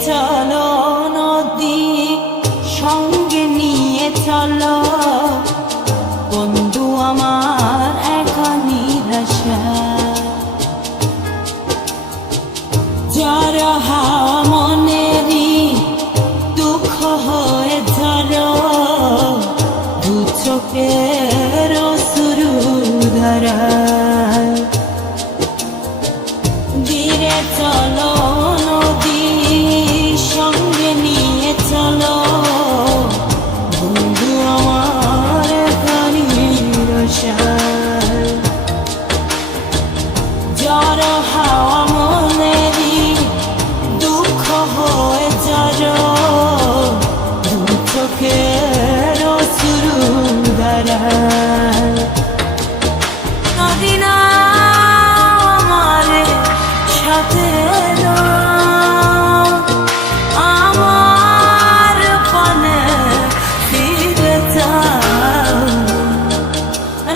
চলো নদী সঙ্গে নিয়ে চলো বন্ধু আমার একা নিরাশা যারা হাওয়া মনেরই দুঃখ হয়ে ঝরো দু চোখের অশ্রু ধারা ধীরে চলো নদী সঙ্গে নিয়ে চলো বন্ধু আমার নিরাশা যারা হাওয়া মনেরই দুঃখ হয়ে যারো দু চোখের অশ্রু ধারা নদী না আমার সাথে আমার পানে ফিরে যাও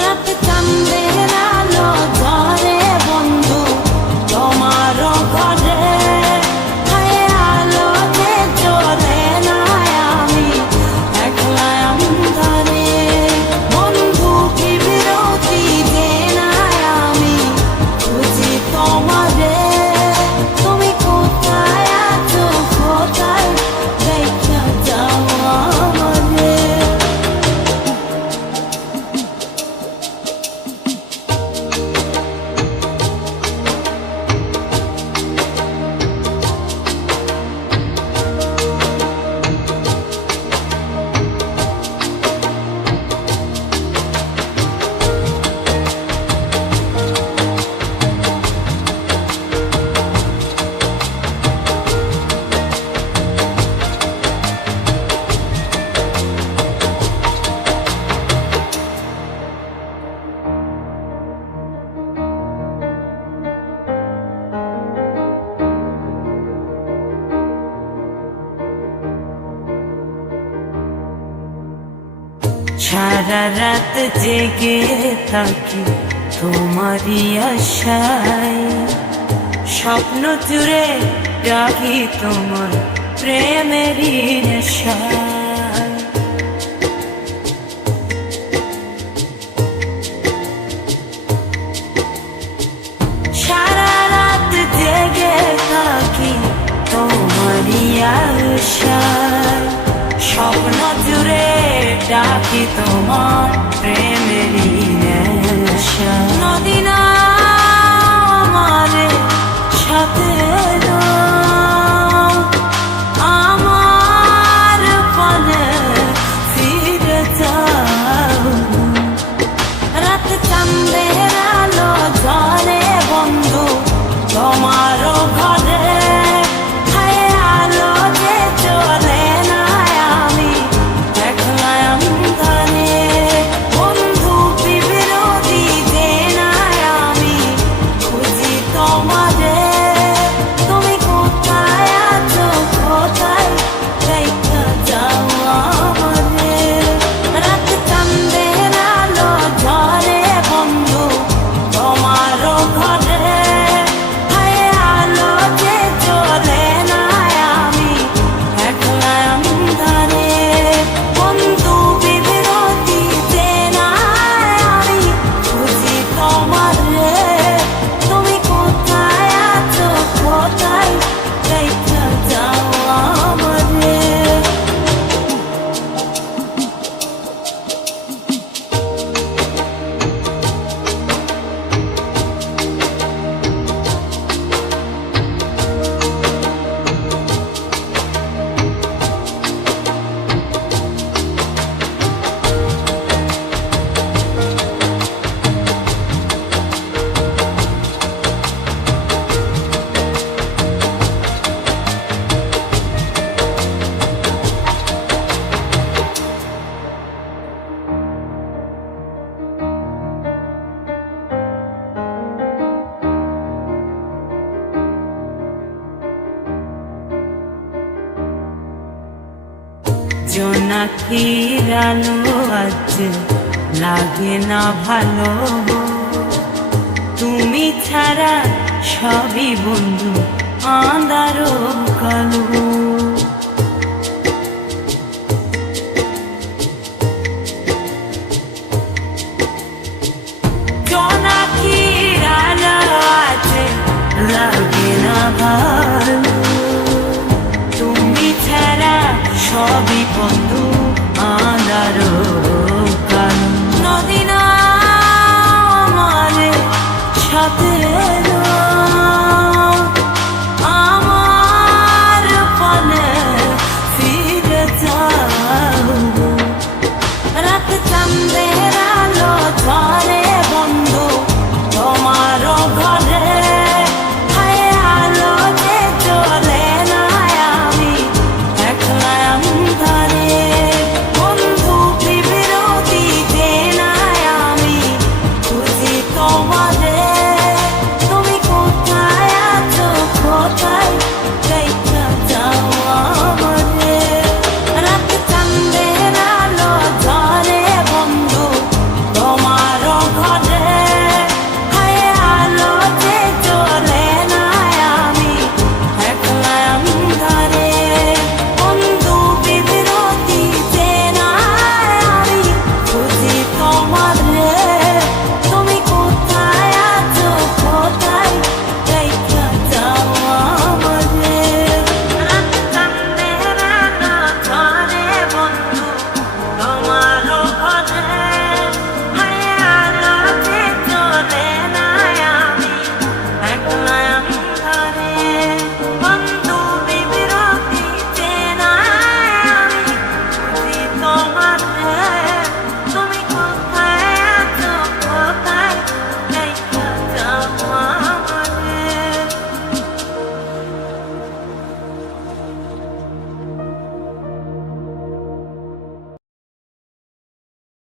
রাত চাঁদের আলো ঝরে বন্ধু তোমার ঘরে আলো যে জ্বলে না আমি একলা অন্ধকারে বন্ধু কি বিরতি যে না আমি খুঁজি তোমারে তুমি কোথায় আছো কোথায় দেখা যাও আমারে সারা রাত জেগে থাকি তোমারই আশায় স্বপ্ন জুড়ে ডাকি তোমার প্রেমেরই নেশায় সারা রাত জেগে থাকি তোমারই আশায় স্বপ্ন জুড়ে ডাকি তোমার প্রেমেরই নেশা নদী না আমার সাথে আমার পানে ফিরে যাও রাত চাঁদের আলো ঝরে বন্ধু তোমার ঘরে আলো যে চলে না আমি একলা অন্ধকারে বন্ধু কি বিরতি যে না আমি খুঁজি তোমারে তুমি কোথায় আছো কোথায় দেখা যাও আমারে রাত চাঁদের আলো ঝরে বন্ধু তোমার ঘরে আলো যে চলে না আমি একলা অন্ধকারে বন্ধু বিরতি যে না আমি খুঁজি তোমারে তুমি কোথায় আছো কোথায় দেখা যাও আমারে জোনাকির আলো আজ লাগে না ভালো, তুমি ছাড়া সবই বন্ধু আঁধারো কালো। জোনাকির আলো আছে লাগে না ভালো, তুমি ছাড়া সবই বন্ধু আঁধারো